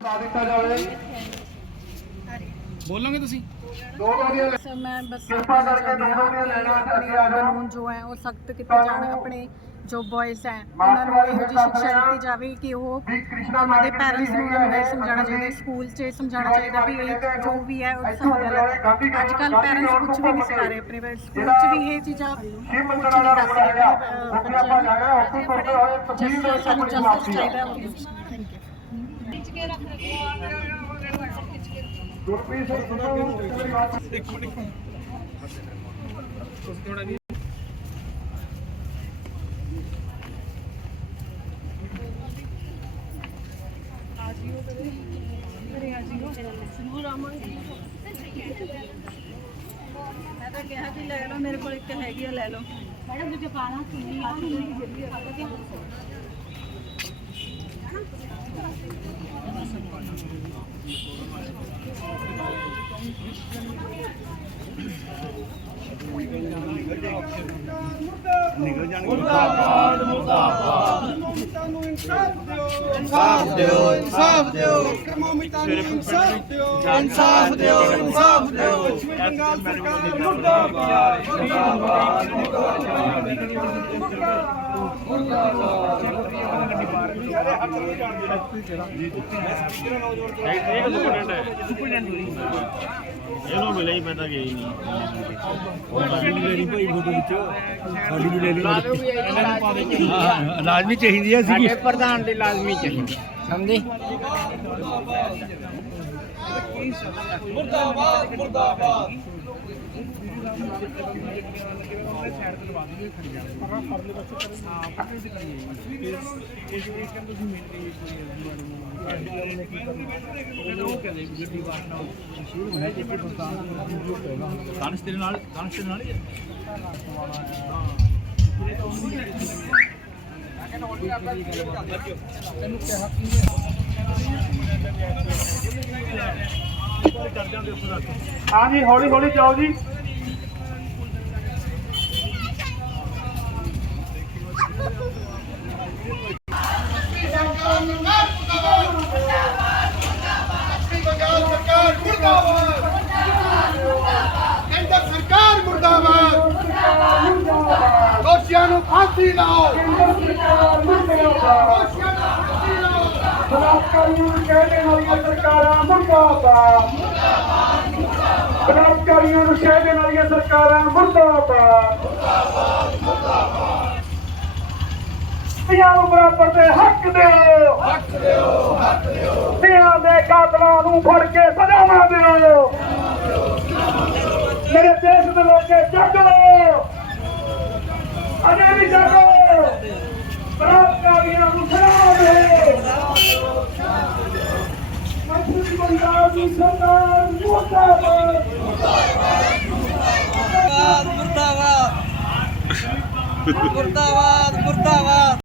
ਪਾ ਦਿੱਤਾ ਜਾਵੇ। ਬੋਲੋਗੇ ਤੁਸੀਂ? ਦੋ ਵਾਰੀਆਂ ਸਰ ਮੈਂ ਬਸ ਕਿਰਪਾ ਕਰਕੇ ਨੰਬਰ ਦੀਆਂ ਲੈਣਾ ਤੇ ਅੱਗੇ ਆ ਜਾਓ। ਕਾਨੂੰਨ ਜੋ ਹੈ ਉਹ ਸਖਤ ਕੀਤੇ ਜਾਣ। ਆਪਣੇ ਜੋ ਬॉयਜ਼ ਹੈ ਉਹਨਾਂ ਨੂੰ ਇਹੋ ਜਿਹੀ ਸਿੱਖਿਆ ਦਿੱਤੀ ਜਾਵੇ ਕਿ ਉਹ ਦੇ ਪੈਰੈਂਟਸ ਨੂੰ ਉਹਨਾਂ ਨੂੰ ਇਹ ਸਮਝਾਉਣਾ ਚਾਹੀਦਾ ਸਕੂਲ 'ਚ ਇਹ ਸਮਝਾਉਣਾ ਚਾਹੀਦਾ ਵੀ ਇਹ ਜੋ ਵੀ ਹੈ ਉਹ ਸਭ ਗਲਤ ਹੈ ਅੱਜ ਕੱਲ ਪੈਰੈਂਟਸ ਕੁਝ ਵੀ ਨਹੀਂ ਸਿਖਾ ਰਹੇ ਆਪਣੇ ਬੱਚੇ ਸਕੂਲ 'ਚ ਵੀ ਇਹ ਚੀਜ਼ਾਂ ਕੁਝ ਨਹੀਂ ਦੱਸ ਰਹੇ ਹੈਗਾ ਆਪਣੇ, ਉੱਥੇ ਅਹ, ਆਪਾਂ ਜਾਣਾ ਉੱਥੇ ਤੁਰਦੇ ਹੋਏ ਤਸਵੀਰ ਦੇ ਜਸਟਿਸ ਸਾਨੂੰ ਜਸਟਿਸ ਚਾਹੀਦਾ ਮੈਂ ਤਾਂ ਕਿਹਾ ਕਿ ਲੈ ਲਓ ਮੇਰੇ ਕੋਲ ਇੱਕ ਹੈਗੀ ਆ ਲੈ ਲਓ ਮੈਡਮ ਦੂਜੇ ਪਾਣਾ ਸੁਣੀ ਆ ਨਿਕਲ ਜਾਣਗੇ। ਮੁਰਦਾਬਾਦ ਮੁਰਦਾਬਾਦ। ਇਨਸਾਫ ਦਿਓ ਇਨਸਾਫ ਦਿਓ। ਕਰਮੋਮਿਤਾ ਨੂੰ ਇਨਸਾਫ ਦਿਓ ਇਨਸਾਫ ਦਿਓ। ਇਨਸਾਫ ਦਿਓ ਬੰਗਾਲ ਸਰਕਾਰ ਮੁਰਦਾਬਾਦ ਇਹਨੂੰ ਮਿਲੇ ਹੀ ਪਤਾ ਗਈ ਨਹੀਂ ਲਾਜ਼ਮੀ ਚਾਹੀਦੀ ਹੈ ਸਾਡੇ ਪ੍ਰਧਾਨ ਦੇ ਲਾਜ਼ਮੀ ਚਾਹੀਦੀ ਸਮਝੇ ਮੁਰਦਾਬਾਦ ਮੁਰਦਾਬਾਦ ਦਾਨਿਸ਼ ਤੇਰੇ ਨਾਲ ਦਾਨਿਸ਼ ਤੇਰੇ ਨਾਲ ਹੀ ਹੈ ਹਾਂਜੀ ਹੌਲੀ ਹੌਲੀ ਜਾਓ ਜੀ ਬੰਗਾਲ ਸਰਕਾਰ ਕੇਂਦਰ ਸਰਕਾਰ ਮੁਰਦਾਬਾਦ ਦੋਸ਼ੀਆਂ ਨੂੰ ਫਾਂਸੀ ਲਾਓ ਦੋਸ਼ੀਆਂ ਨੂੰ ਫਾਂਸੀ ਲਾਓ ਬਲਾਤਕਾਰੀਆਂ ਨੂੰ ਵਾਲੀਆਂ ਸਰਕਾਰਾਂ ਮੁਰਦਾਬਾਦ ਬਲਾਤਕਾਰੀਆਂ ਨੂੰ ਸ਼ਹਿ ਵਾਲੀਆਂ ਸਰਕਾਰਾਂ ਮੁਰਦਾਬਾਦ ਧੀਆਂ ਬਰਾਬਰ ਦੇ ਹੱਕ ਦਿਓ ਹੱਕ ਦਿਓ ਹੱਕ ਦਿਓ ਧੀਆਂ ਦੇ ਕਾਤਲਾਂ ਨੂੰ ਫੜ ਕੇ ਸਜ਼ਾਵਾਂ ਦਿਓ ਮੇਰੇ ਦੇਸ਼ ਦੇ ਲੋਕੇ ਲਓ ਅਜੇ ਵੀ ਜਾਗੋ ਬਲਾਤਕਾਰੀਆਂ ਨੂੰ ਸਜ਼ਾ ਦੇ ਅਸਲੀ ਪੰਜਾਬ ਦੀ ਸਰਕਾਰ ਮੁਰਦਾਬਾਦ ਮੁਰਦਾਬਾਦ ਮੁਰਦਾਬਾਦ